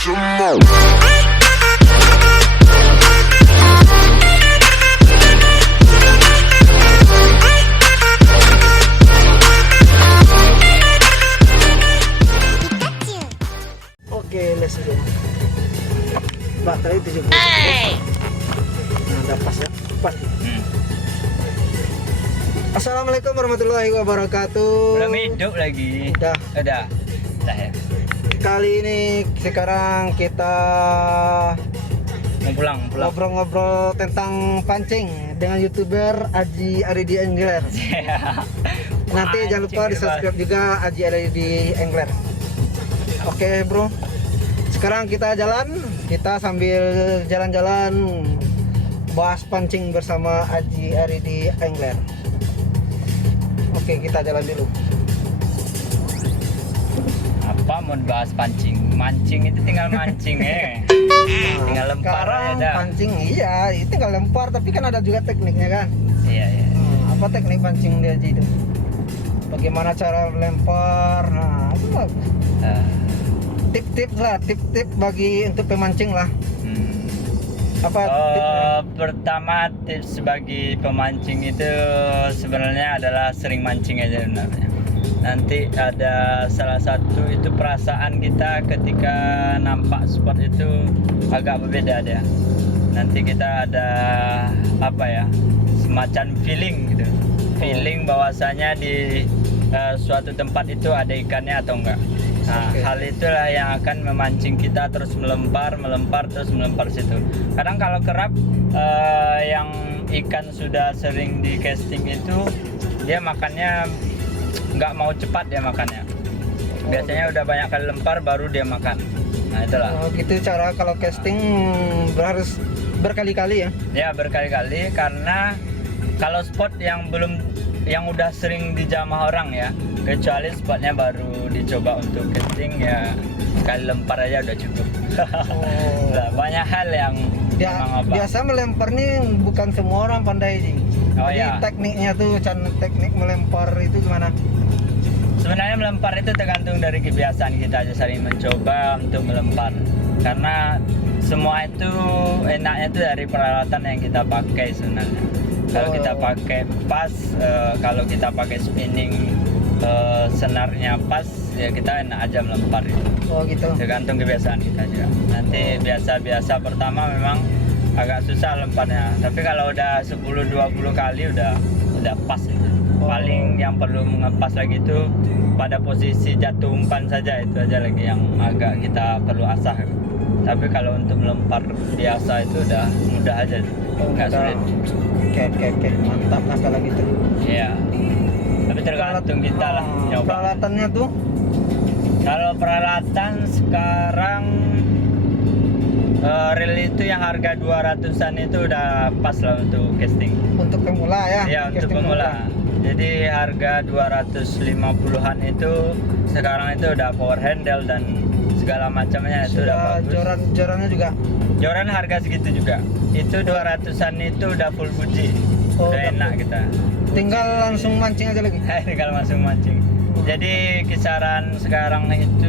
Oke, let's go. Baterai 70. Nah, udah pas ya. Pas. Assalamualaikum warahmatullahi wabarakatuh. Belum hidup lagi. Udah ya. Kali ini sekarang kita Mau pulang. ngobrol-ngobrol tentang pancing dengan YouTuber Aji Aridi Engler. Nanti jangan lupa di-subscribe juga Aji Aridi Engler. Oke, bro. Sekarang kita sambil jalan-jalan bahas pancing bersama Aji Aridi Engler. Oke, kita jalan dulu. Apa mau bahas pancing? Mancing itu tinggal mancing tinggal lempar sekarang aja dah. pancing iya, itu tinggal lempar, tapi kan ada juga tekniknya kan. Iya. Apa teknik pancing dia Aji itu? Bagaimana cara lempar? Nah, itu bagus. Tip-tip bagi untuk pemancing lah. Apa tipnya? Pertama tips bagi pemancing itu sebenarnya adalah sering mancing aja sebenarnya. Nanti ada salah satu itu perasaan kita ketika nampak spot itu agak berbeda dia. Nanti kita ada semacam feeling gitu. Feeling bahwasanya di suatu tempat itu ada ikannya atau enggak. Nah, hal itulah yang akan memancing kita terus melempar situ. Kadang kalau kerap yang ikan sudah sering di casting itu dia makannya nggak mau cepat dia makannya. Biasanya udah banyak kali lempar baru dia makan. Nah, itulah. Oh, gitu cara kalau casting harus berkali-kali ya? Ya, berkali-kali karena kalau spot yang udah sering dijamah orang ya, kecuali spotnya baru dicoba untuk casting ya, sekali lempar aja udah cukup. Nah, banyak hal yang biasa melempar nih bukan semua orang pandai Ji. Jadi tekniknya tuh, teknik melempar itu gimana? Sebenarnya melempar itu tergantung dari kebiasaan kita aja, sering mencoba untuk melempar. Karena semua itu enaknya itu dari peralatan yang kita pakai sebenarnya. Kalau kita pakai pas, kalau kita pakai spinning senarnya pas, ya kita enak aja melempar itu. Oh gitu. Tergantung kebiasaan kita aja. Nanti biasa-biasa pertama memang agak susah lemparnya. Tapi kalau udah 10-20 kali udah pas itu. Paling yang perlu mengepas lagi itu pada posisi jatuh umpan saja, itu aja lagi yang agak kita perlu asah. Tapi kalau untuk melempar biasa itu udah mudah aja, nggak sulit. Oke, mantap lah kalau gitu. Iya. Tapi tergantung kita lah. Nyoba. Peralatannya tuh? Kalau peralatan sekarang reel itu yang harga 200-an itu udah pas lah untuk casting. Untuk pemula ya? Iya, untuk pemula. Jadi harga 250-an itu sekarang itu udah power handle dan segala macamnya itu udah bagus. Jorannya juga? Joran harga segitu juga. Itu 200-an itu udah full Fuji. Udah enak kita. Tinggal langsung mancing aja lagi? Tinggal langsung mancing. Jadi kisaran sekarang itu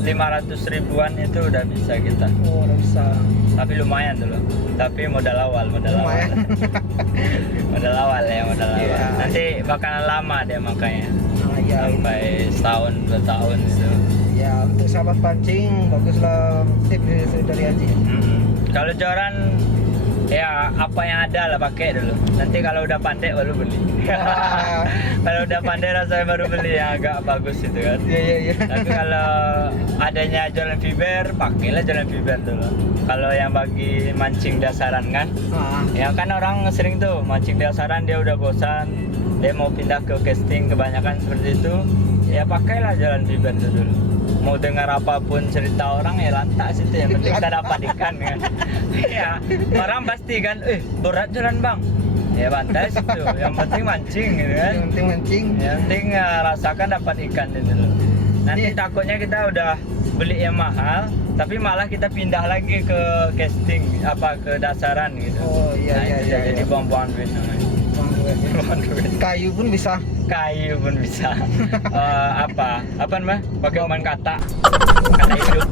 500 ribuan itu udah bisa kita. Oh, udah bisa. Tapi lumayan dulu. Tapi modal awal. Lumayan. modal awal. Yeah. Nanti bakalan lama dia makanya. Iya. Sampai setahun 2 tahun itu. Ya, untuk sahabat pancing baguslah tips dari Aji. Kalau joran ya apa yang ada lah pakai dulu. Nanti kalau udah pandai baru beli. Kalau udah pandai rasanya baru beli yang agak bagus itu kan. Iya. Tapi kalau adanya jalan fiber, pakailah jalan fiber dulu. Kalau yang bagi mancing dasaran kan, ya kan orang sering tuh mancing dasaran dia udah bosan, dia mau pindah ke casting kebanyakan seperti itu, ya pakailah jalan fiber dulu. Mau dengar apapun cerita orang ya lantas itu yang penting kita dapat ikan kan. Ya orang pasti kan, berat jalan bang, ya bantai situ. Yang penting mancing gitu kan. Yang penting mancing. Yang penting rasakan dapat ikan itu dulu. Nanti takutnya kita udah beli yang mahal, tapi malah kita pindah lagi ke casting ke dasaran gitu. Oh iya. Jadi buang-buang duit namanya. Kayu pun bisa kayu pun bisa. Apa namanya? Pakai umpan kata hidup.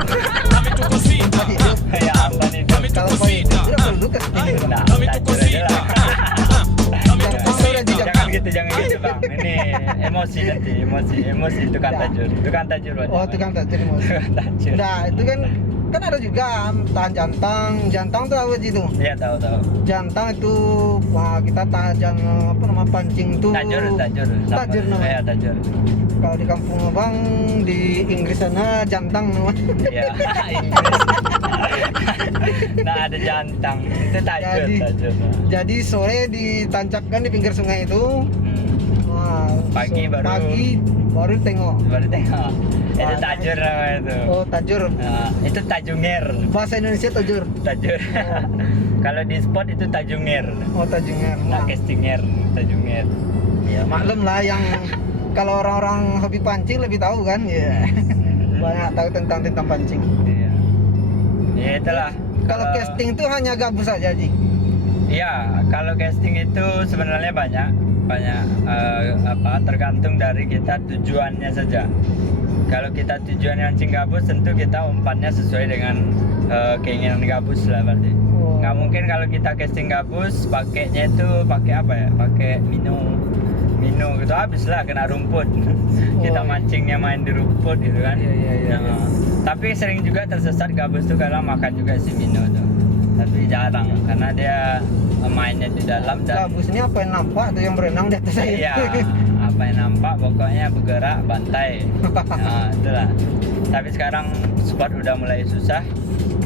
Ya umpan hidup. Kalau kau itu tidak perlu casting. Nah, tajur aja lah. Jangan gitu bang. Ini emosi nanti, emosi tukang tajur. Tukang tajur. Oh, tukang tajur. Tukang tajur. Nah, itu kan ada juga tahan jantang tuh apa gitu? Iya tahu. Jantang itu wah, kita tahan apa nama pancing tuh. Tajur. Tajur namanya. Iya tajur. Kalau di kampung abang di Inggris sana jantang namanya. Iya Inggris. Nah ada jantang itu tajur. Jadi sore ditancapkan di pinggir sungai itu. Wah, Pagi baru tengok. Itu tajur namanya itu. Oh tajur. Nah, itu tajunger. Bahasa Indonesia tajur. Tajur. Kalau di spot itu tajunger. Oh tajunger. Nah, castinger, tajunger. Ya maklum lah yang kalau orang-orang hobi pancing lebih tahu kan ya. Banyak tahu tentang pancing. Iya. Ya itulah. Kalau casting itu hanya gabus saja Ji. Iya, kalau casting itu sebenarnya banyak tergantung dari kita tujuannya saja. Kalau kita tujuannya mancing gabus, tentu kita umpannya sesuai dengan keinginan gabus lah berarti. Nggak mungkin kalau kita casting gabus pakainya itu pakai apa ya? Pakai minum gitu habis lah kena rumput. Kita mancingnya main di rumput gitu kan. Iya. Tapi sering juga tersesat gabus tuh kalau makan juga si Mino tuh. Tapi jarang karena dia mainnya di dalam dan Gabus ini apa yang nampak atau yang berenang di atas air? iya, apa yang nampak pokoknya bergerak bantai. Nah, itulah. Tapi sekarang spot udah mulai susah.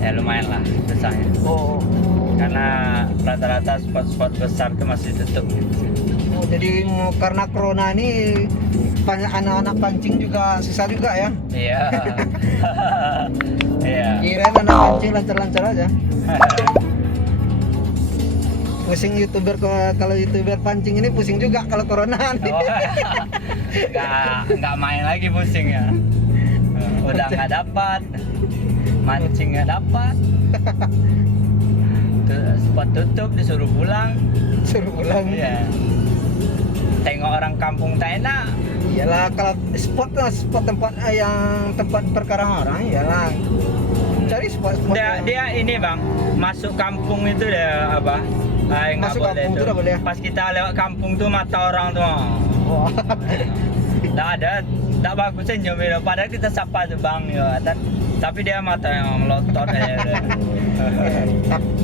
Ya lumayan lah susahnya. Oh. Karena rata-rata spot-spot besar tuh masih tutup. Oh, jadi karena corona ini banyak anak-anak pancing juga susah juga ya? Iya. Iya. Kirain anak pancing lancar-lancar aja. Pusing kalau youtuber pancing ini pusing juga kalau corona. Nggak main lagi pusing ya. Udah nggak dapat, mancing nggak dapat. Spot tutup disuruh pulang. Ya. Tengok orang kampung tak enak. Iyalah kalau spot tempat perkarang orang iyalah. Cari spot. Dia ini bang, masuk kampung itu dia apa? Masuk kampung itu boleh. Pas kita lewat kampung tuh mata orang tuh. Oh. Tak bagus senyum itu. Padahal kita sapa tuh bang ya. Tapi dia mata yang melotot aja.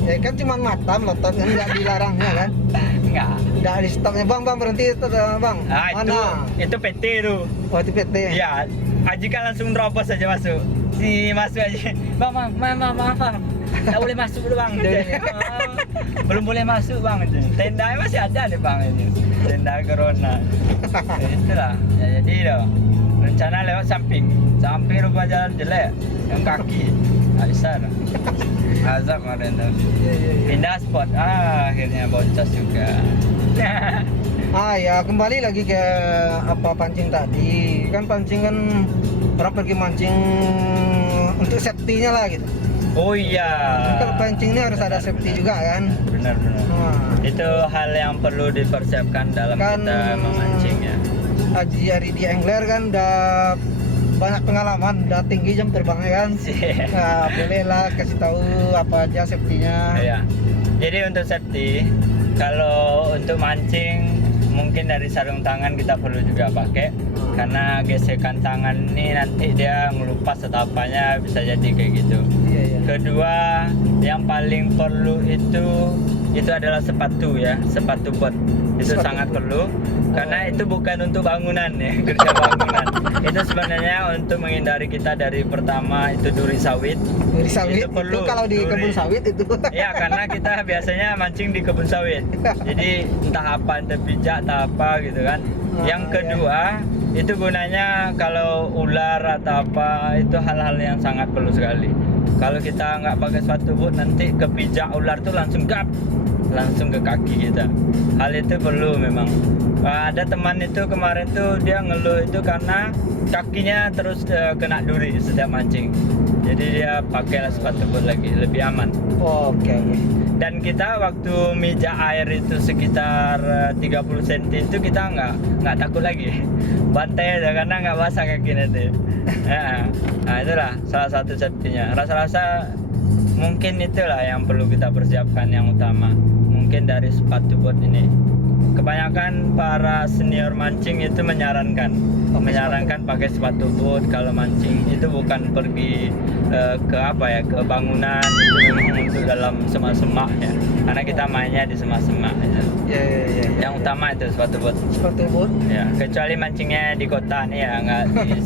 Ya kan cuma mata melotot kan nggak dilarang ya kan? Nggak di stopnya bang berhenti itu bang. Mana? Itu PT tuh. Oh itu PT. Iya. Haji kan langsung terobos aja masuk. Masuk aja. Bang. Tak boleh masuk dulu bang. Belum boleh masuk bang. Tenda masih ada nih bang ini. Tenda corona. Itulah. Ya, jadi loh. Rencana lewat samping rupa jalan jelek. Yang kaki. Bisa. Azab kemarin tuh. Pindah spot. Akhirnya boncos juga. Ya kembali lagi ke apa pancing tadi. Kan pancing kan orang pergi mancing untuk safety-nya lah gitu. Oh iya. Kalau pancing ini harus ada safety juga kan. Benar. Itu hal yang perlu dipersiapkan dalam kita memancing ya. Haji Aridi Angler kan udah banyak pengalaman, udah tinggi jam terbangnya kan. Nah, boleh lah kasih tahu apa aja safety-nya. Iya. Jadi untuk safety, kalau untuk mancing mungkin dari sarung tangan kita perlu juga pakai. Karena gesekan tangan ini nanti dia ngelupas atau apanya bisa jadi kayak gitu. Iya. Kedua, yang paling perlu itu adalah sepatu ya, sepatu bot. Itu sangat perlu karena itu bukan untuk bangunan ya, kerja bangunan. Itu sebenarnya untuk menghindari kita dari pertama itu duri sawit. Duri sawit itu perlu kalau di kebun sawit itu. Ya, karena kita biasanya mancing di kebun sawit. Jadi entah apa, entah pijak, entah apa gitu kan. Yang kedua, itu gunanya kalau ular atau apa, itu hal-hal yang sangat perlu sekali. Kalau kita nggak pakai sepatu boot nanti kepijak ular tuh langsung gap. langsung ke kaki kita. Hal itu perlu memang. Ada teman itu kemarin tuh dia ngeluh itu karena kakinya terus kena duri setiap mancing. Jadi dia pakailah sepatu boot lagi, lebih aman. Oke. Dan kita waktu mijak air itu sekitar 30 cm itu kita nggak takut lagi. Bantai aja karena nggak basah kaki nanti. Nah itulah salah satu safety-nya. Rasa-rasa mungkin itulah yang perlu kita persiapkan yang utama. Mungkin dari sepatu boot ini. Kebanyakan para senior mancing itu menyarankan pakai sepatu boot kalau mancing. Itu bukan pergi ke apa ya, ke bangunan, itu memang untuk dalam semak-semak ya, karena kita mainnya di semak-semak gitu. Ya. Yang utama itu sepatu boot ya, kecuali mancingnya di kota nih ya, nggak di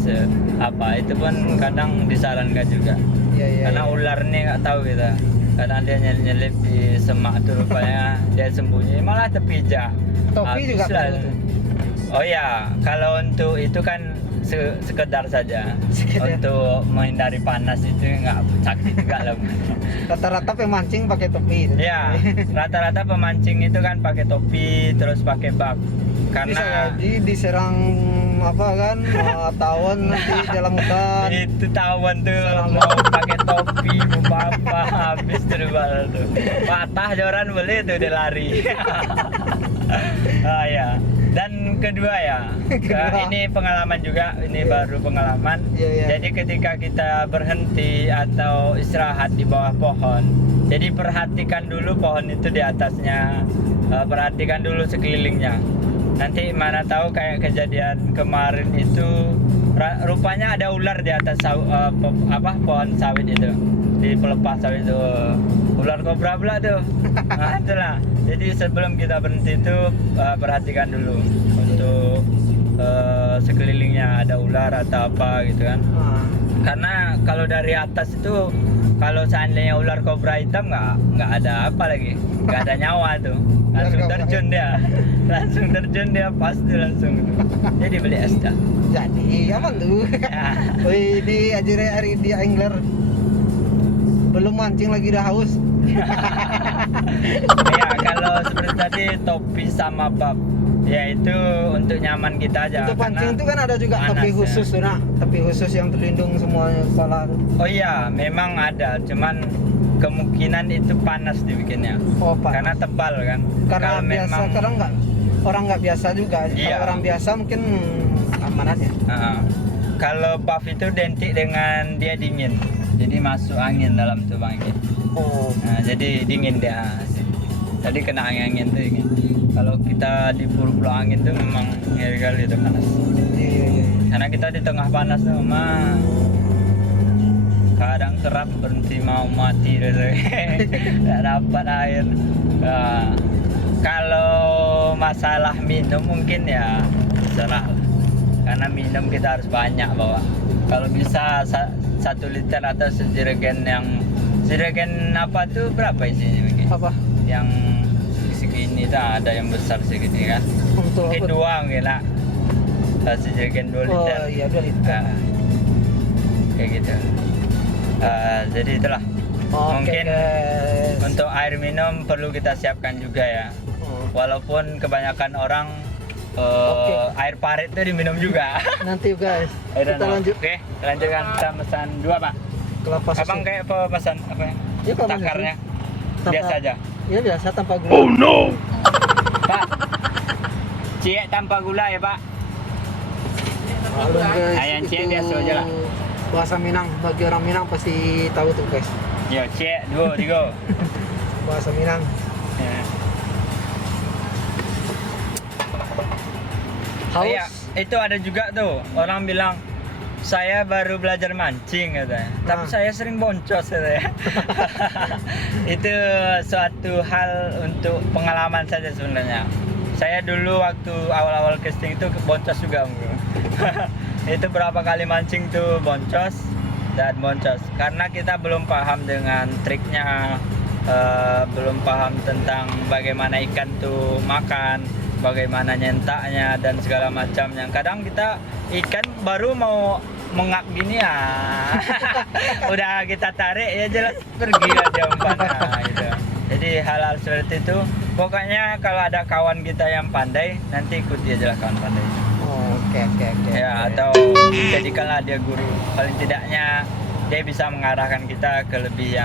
apa itu pun kadang disarankan juga. Karena ular nih nggak tahu kita, kadang dia nyelip di semak tuh, rupanya dia sembunyi malah terpijak. Topi juga perlu tuh. Oh ya, kalau untuk itu kan sekedar saja. Untuk menghindari panas itu nggak sakit juga lah. Rata-rata pemancing pakai topi. Ya, rata-rata pemancing itu kan pakai topi terus pakai bag. Karena bisa jadi diserang apa kan, tawon nanti dalam hutan. Itu tawon tuh mau pakai topi mau apa habis tuh tuh. Patah joran beli tuh dia lari. Ya. Dan kedua ya, ini pengalaman juga, ini baru pengalaman. Jadi ketika kita berhenti atau istirahat di bawah pohon, jadi perhatikan dulu pohon itu di atasnya, perhatikan dulu sekelilingnya. Nanti mana tahu kayak kejadian kemarin itu, rupanya ada ular di atas pohon sawit itu, di pelepah sawit itu, ular kobra pula tuh. Nah itulah. Jadi sebelum kita berhenti itu perhatikan dulu untuk sekelilingnya ada ular atau apa gitu kan. Karena kalau dari atas itu, kalau seandainya ular kobra hitam nggak ada apa lagi, nggak ada nyawa tuh, langsung terjun dia pasti langsung. Jadi beli es dah. Jadi aman tuh. Wih, ini hari dia angler belum mancing lagi udah haus. Ya kalau seperti tadi topi sama bab, ya itu untuk nyaman kita aja. Untuk pancing itu kan ada juga topi khusus tuh, nak, topi khusus yang terlindung semuanya kepala. Oh iya, memang ada, cuman kemungkinan itu panas dibikinnya. Oh, panas. Karena tebal kan. Karena kalau biasa, memang kadang orang nggak biasa juga. Iya. Kalau orang biasa mungkin aman aja. Kalau buff itu identik dengan dia dingin, jadi masuk angin dalam tubuh angin. Oh. Nah, jadi dingin dia. Tadi kena angin tuh dingin. Kalau kita di pulau angin tuh memang ngeri kali itu panas. Iya. Karena kita di tengah panas tuh mah kadang kerap berhenti mau mati gitu. Nggak dapat air. Nah, kalau masalah minum mungkin ya serah. Karena minum kita harus banyak bawa. Kalau bisa 1 liter atau jerigen apa tuh berapa isinya mungkin? Apa? Yang segini tuh ada yang besar segini kan? Untuk mungkin 2 mungkin lah. Jerigen 2 liter. Oh iya 2 liter. Kayak gitu. Jadi itulah. Mungkin untuk air minum perlu kita siapkan juga ya. Walaupun kebanyakan orang air parit itu diminum juga. Nanti guys, kita lanjut. Oke, lanjutkan. Kita pesan 2 pak. Kelapa susu. Abang kayak pesan apa ya? Ya, takarnya biasa aja. Ya biasa tanpa gula. Oh no. Pak, ciek tanpa gula ya pak. Halo guys. Ayam ciek biasa aja lah. Bahasa Minang, bagi orang Minang pasti tahu tuh guys. Yo ciek 2 3. Bahasa Minang. Ya. Haus. Iya, itu ada juga tuh orang bilang saya baru belajar mancing katanya, tapi saya sering boncos katanya. Itu suatu hal untuk pengalaman saja sebenarnya. Saya dulu waktu awal-awal casting itu boncos juga. Itu berapa kali mancing tuh boncos dan boncos karena kita belum paham dengan triknya, belum paham tentang bagaimana ikan tuh makan, bagaimana nyentaknya dan segala macamnya. Kadang kita ikan baru mau mengap gini ya, udah kita tarik ya jelas pergi aja umpannya gitu. Jadi hal-hal seperti itu, pokoknya kalau ada kawan kita yang pandai, nanti ikuti aja lah kawan pandai. Oh, oke. Ya, atau jadikanlah dia guru. Paling tidaknya dia bisa mengarahkan kita ke lebih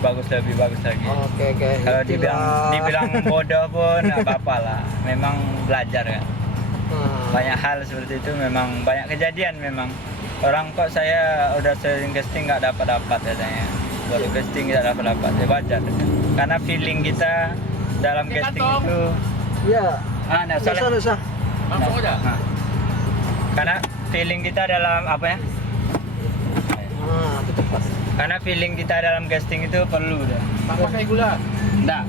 bagus lagi. Oke. Kalau Itulah. dibilang bodoh pun nggak apa-apa lah. Memang belajar kan. Banyak hal seperti itu, memang banyak kejadian memang. Orang kok saya udah sering casting nggak dapat katanya. Baru casting nggak dapat. Ya wajar. Karena feeling kita dalam casting itu. Ya. Nggak usah. Usah. Langsung aja. Nah. Karena feeling kita dalam apa ya? Itu tepat. Karena feeling kita dalam casting itu perlu dah. Tak pakai gula. Enggak,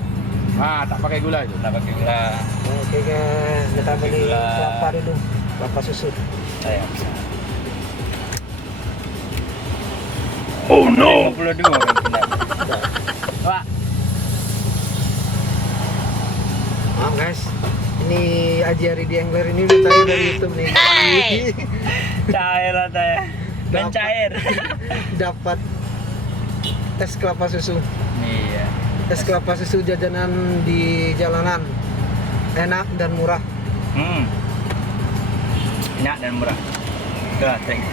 Tak pakai gula itu. tak pakai gula. Oke guys, kita beli Gula. kelapa dulu, kelapa susu. Saya. Oh no. 52 kan benar. Pak. Maaf guys, ini Aji Aridi Angler ini udah tayang dari YouTube nih. Cair lah saya. Mencair. Dapat es kelapa susu. Iya. Es kelapa susu jajanan di jalanan. Enak dan murah. Enak dan murah. Tuh, thanks.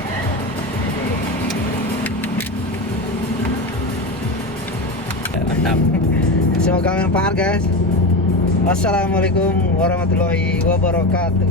Mantap. Semoga bermanfaat guys. Wassalamualaikum warahmatullahi wabarakatuh.